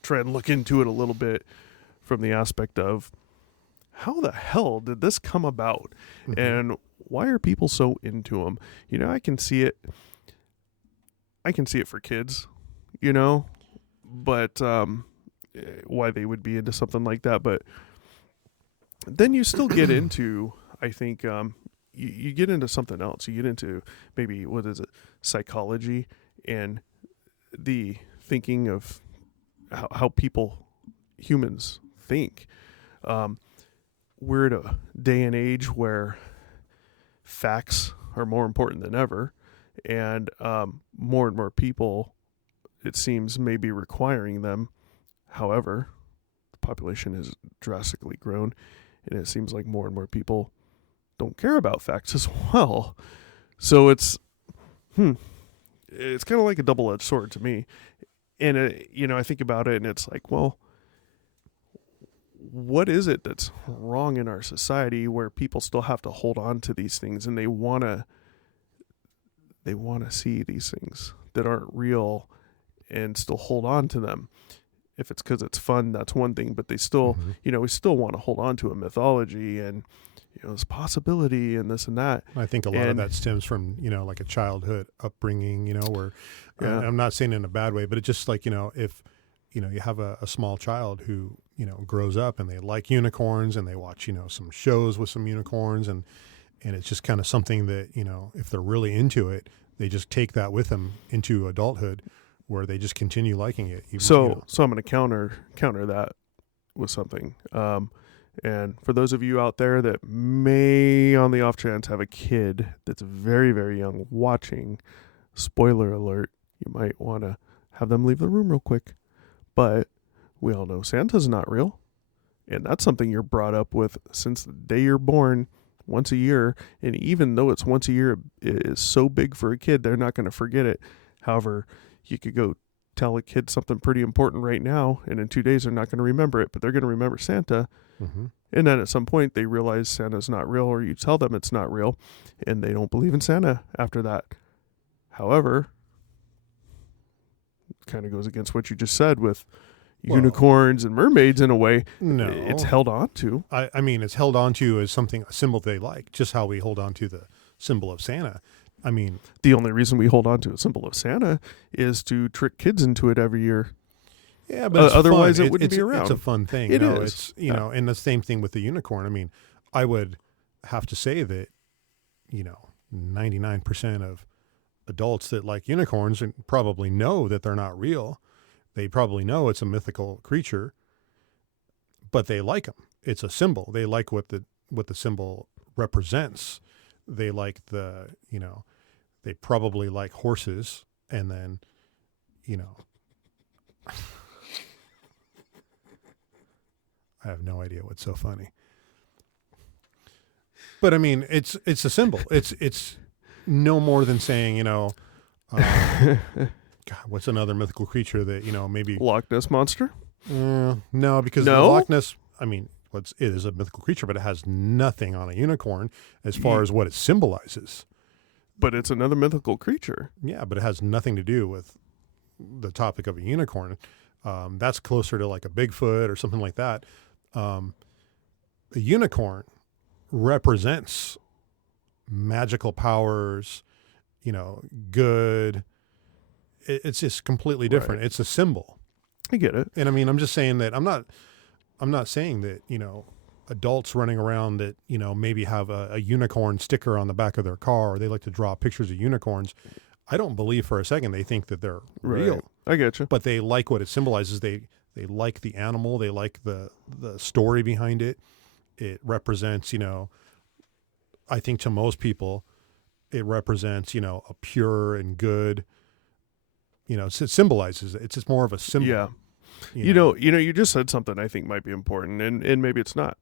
try and look into it a little bit from the aspect of how the hell did this come about and why are people so into them? I can see it. I can see it for kids, but why they would be into something like that. But then you still get into, I think, you get into something else. You get into maybe, psychology and the thinking of how humans think. We're at a day and age where facts are more important than ever. And more people, it seems, may be requiring them. However, the population has drastically grown, and it seems like more and more people don't care about facts as well. So it's kind of like a double-edged sword to me. And, I think about it, and it's like, well, what is it that's wrong in our society where people still have to hold on to these things and they want to see these things that aren't real and still hold on to them? If it's because it's fun, that's one thing, but they still, we still want to hold on to a mythology and, this possibility and this and that. I think a lot of that stems from, like a childhood upbringing, where I'm not saying in a bad way, but it's just like, if, you have a small child who, grows up and they like unicorns and they watch, some shows with some unicorns and it's just kind of something that, if they're really into it, they just take that with them into adulthood where they just continue liking it. Even, so I'm going to counter that with something. And for those of you out there that may, on the off chance, have a kid that's very, very young watching, spoiler alert, you might want to have them leave the room real quick. But we all know Santa's not real. And that's something you're brought up with since the day you're born, once a year. And even though it's once a year, it is so big for a kid, they're not going to forget it. However, you could go tell a kid something pretty important right now, and in 2 days they're not going to remember it, but they're going to remember Santa. And then at some point they realize Santa's not real, or you tell them it's not real, and they don't believe in Santa after that. However, it kind of goes against what you just said with unicorns and mermaids in a way. No. It's held on to. I mean, it's held on to as something, a symbol they like, just how we hold on to the symbol of Santa. I mean, the only reason we hold on to a symbol of Santa is to trick kids into it every year. Yeah, but otherwise fun. it wouldn't be around. It's a fun thing. It is. It's, and the same thing with the unicorn. I mean, I would have to say that, 99% of adults that like unicorns and probably know that they're not real. They probably know it's a mythical creature, but they like them. It's a symbol. They like what the symbol represents. They like they probably like horses, and then, I have no idea what's so funny. But I mean, it's a symbol. It's no more than saying, God, what's another mythical creature that, maybe Loch Ness Monster? No, because the Loch Ness, I mean, it is a mythical creature, but it has nothing on a unicorn as far as what it symbolizes. But it's another mythical creature. Yeah, but it has nothing to do with the topic of a unicorn. That's closer to like a Bigfoot or something like that. A unicorn represents magical powers, good, it's just completely different. Right. It's a symbol. I get it. And I mean, I'm just saying that I'm not saying that, adults running around that, maybe have a unicorn sticker on the back of their car, or they like to draw pictures of unicorns. I don't believe for a second they think that they're real. Right. I get you. But they like what it symbolizes. They like the animal. They like the story behind it. It represents, I think to most people, it represents, a pure and good, it symbolizes it. It's just more of a symbol. Yeah. You just said something I think might be important, and maybe it's not.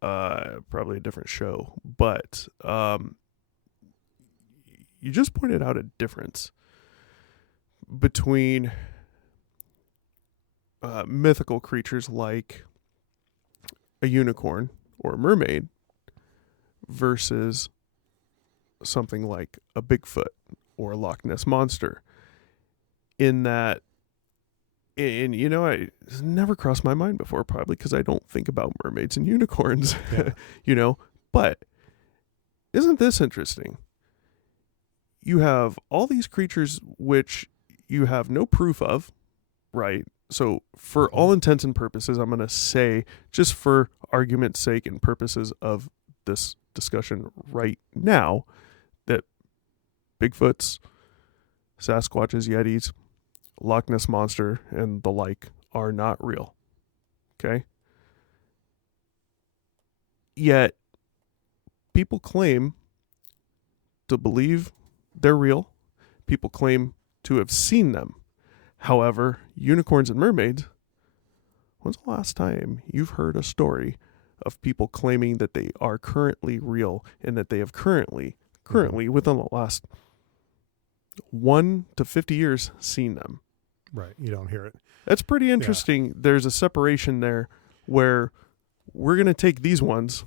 Probably a different show, but you just pointed out a difference between mythical creatures like a unicorn or a mermaid versus something like a Bigfoot or a Loch Ness monster. In that, and it's never crossed my mind before, probably because I don't think about mermaids and unicorns, Yeah. But isn't this interesting? You have all these creatures which you have no proof of, right? So for all intents and purposes, I'm going to say, just for argument's sake and purposes of this discussion right now, that Bigfoots, Sasquatches, Yetis, Loch Ness Monster, and the like are not real. Okay? Yet, people claim to believe they're real. People claim to have seen them. However, unicorns and mermaids, when's the last time you've heard a story of people claiming that they are currently real and that they have currently within the last 1 to 50 years seen them? Right. You don't hear it. That's pretty interesting. Yeah. There's a separation there where we're going to take these ones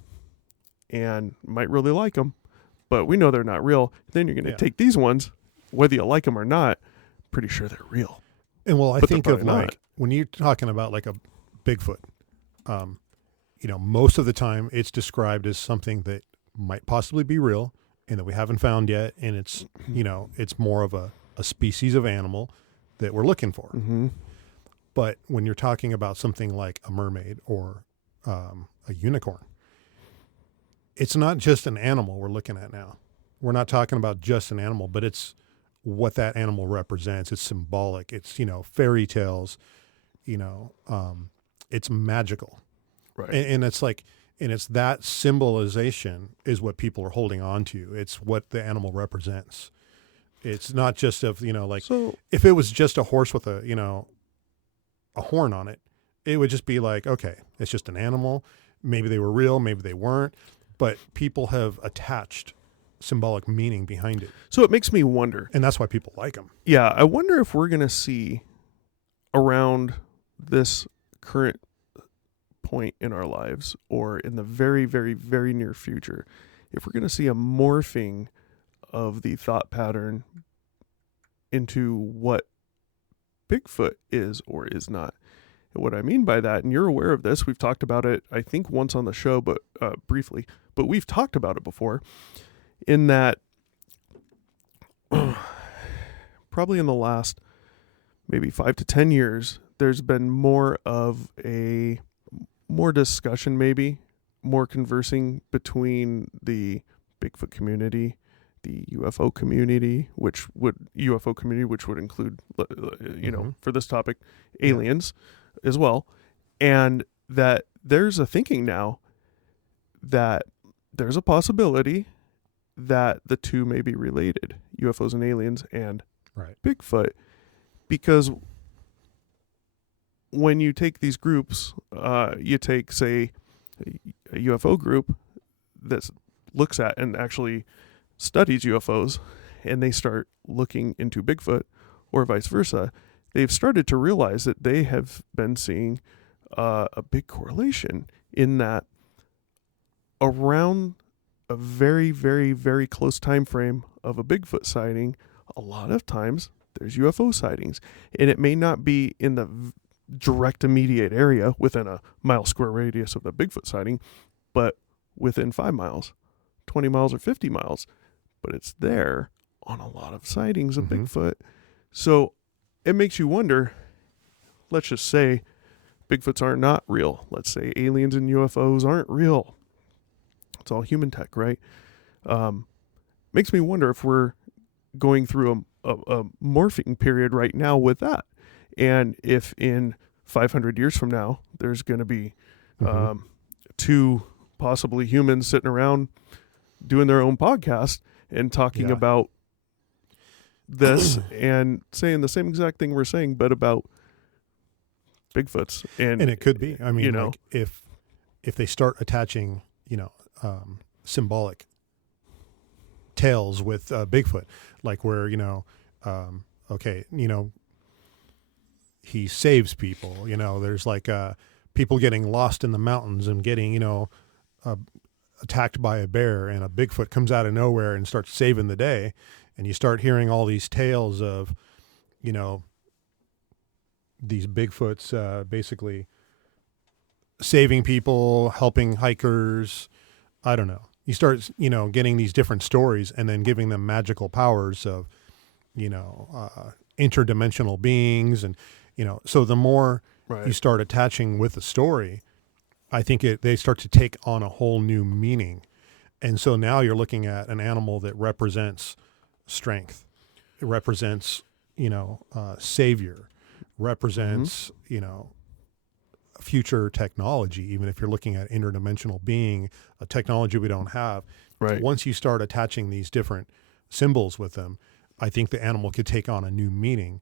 and might really like them, but we know they're not real. Then you're going to take these ones, whether you like them or not, pretty sure they're real. And well, I think of not. like, when you're talking about like a Bigfoot, most of the time it's described as something that might possibly be real and that we haven't found yet. And it's, it's more of a species of animal that we're looking for. Mm-hmm. But when you're talking about something like a mermaid or a unicorn, it's not just an animal we're looking at now. We're not talking about just an animal, but it's what that animal represents. It's symbolic. It's, fairy tales, it's magical. Right. And it's like, and it's that symbolization is what people are holding on to. It's what the animal represents. It's not just of, So, if it was just a horse with a horn on it, it would just be like, okay, it's just an animal. Maybe they were real, maybe they weren't, but people have attached symbolic meaning behind it. So it makes me wonder. And that's why people like them. Yeah, I wonder if we're going to see around this current point in our lives, or in the very, very, very near future, if we're going to see a morphing of the thought pattern into what Bigfoot is or is not. And what I mean by that, and you're aware of this, we've talked about it, I think once on the show, but briefly, but we've talked about it before, in that probably in the last maybe 5 to 10 years, there's been more discussion, maybe more conversing between the Bigfoot community, the UFO community, which would include, for this topic, aliens as well. And that there's a thinking now that there's a possibility that the two may be related, UFOs and aliens and Bigfoot, because when you take these groups, you take, say, a UFO group that looks at and actually studies UFOs, and they start looking into Bigfoot, or vice versa, they've started to realize that they have been seeing a big correlation in that around a very, very, very close time frame of a Bigfoot sighting, a lot of times there's UFO sightings. And it may not be in the direct immediate area within a mile square radius of the Bigfoot sighting, but within 5 miles, 20 miles, or 50 miles. But it's there on a lot of sightings of Bigfoot. So it makes you wonder, let's just say Bigfoots are not real. Let's say aliens and UFOs aren't real. It's all human tech, right? Makes me wonder if we're going through a morphing period right now with that. And if in 500 years from now, there's going to be two possibly humans sitting around doing their own podcast and talking about this and saying the same exact thing we're saying, but about Bigfoots. And it could be. I mean, know, like if they start attaching, symbolic tales with Bigfoot, like where, he saves people, there's like people getting lost in the mountains and getting, attacked by a bear, and a Bigfoot comes out of nowhere and starts saving the day. And you start hearing all these tales of, these Bigfoots basically saving people, helping hikers. I don't know. You start, getting these different stories and then giving them magical powers of, interdimensional beings. And, so the more you start attaching with the story, I think they start to take on a whole new meaning. And so now you're looking at an animal that represents strength. It represents, savior, represents, future technology, even if you're looking at interdimensional being, a technology we don't have. Right. Once you start attaching these different symbols with them, I think the animal could take on a new meaning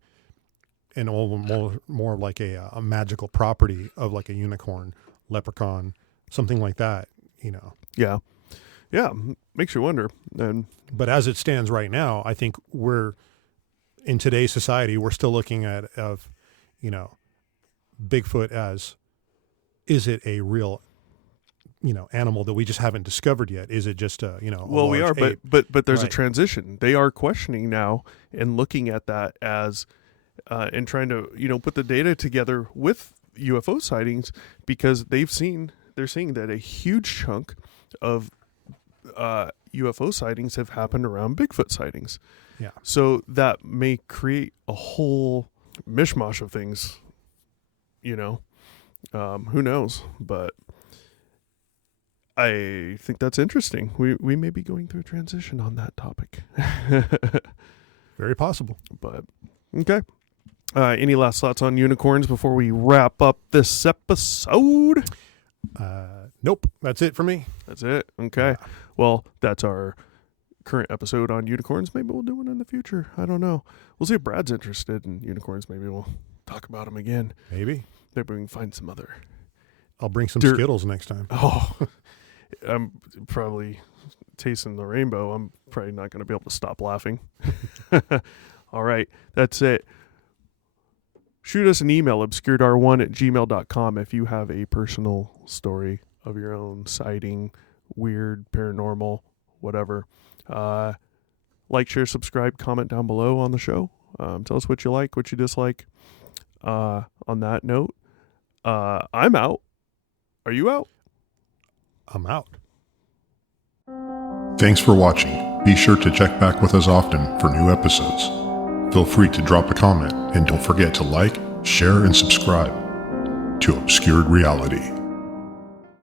and more like a magical property of like a unicorn, leprechaun, something like that, Yeah. Yeah. Makes you wonder. But as it stands right now, I think we're in today's society, we're still looking at Bigfoot as, is it a real, animal that we just haven't discovered yet? Is it just a well, we are, ape? but there's a Right. transition. They are questioning now and looking at that as, and trying to, put the data together with UFO sightings, because they're seeing that a huge chunk of UFO sightings have happened around Bigfoot sightings. Yeah. So that may create a whole mishmash of things, who knows, but I think that's interesting. We may be going through a transition on that topic. Very possible. But okay. Any last thoughts on unicorns before we wrap up this episode? Nope. That's it for me. That's it. Okay. Well, that's our current episode on unicorns. Maybe we'll do one in the future. I don't know. We'll see if Brad's interested in unicorns. Maybe we'll talk about them again. Maybe we can find some other. I'll bring some Skittles next time. Oh, I'm probably tasting the rainbow. I'm probably not going to be able to stop laughing. All right. That's it. Shoot us an email, obscuredr1@gmail.com, if you have a personal story of your own, sighting, weird, paranormal, whatever. Like, share, subscribe, comment down below on the show. Tell us what you like, what you dislike. On that note, I'm out. Are you out? I'm out. Thanks for watching. Be sure to check back with us often for new episodes. Feel free to drop a comment, and don't forget to like, share, and subscribe to Obscured Reality.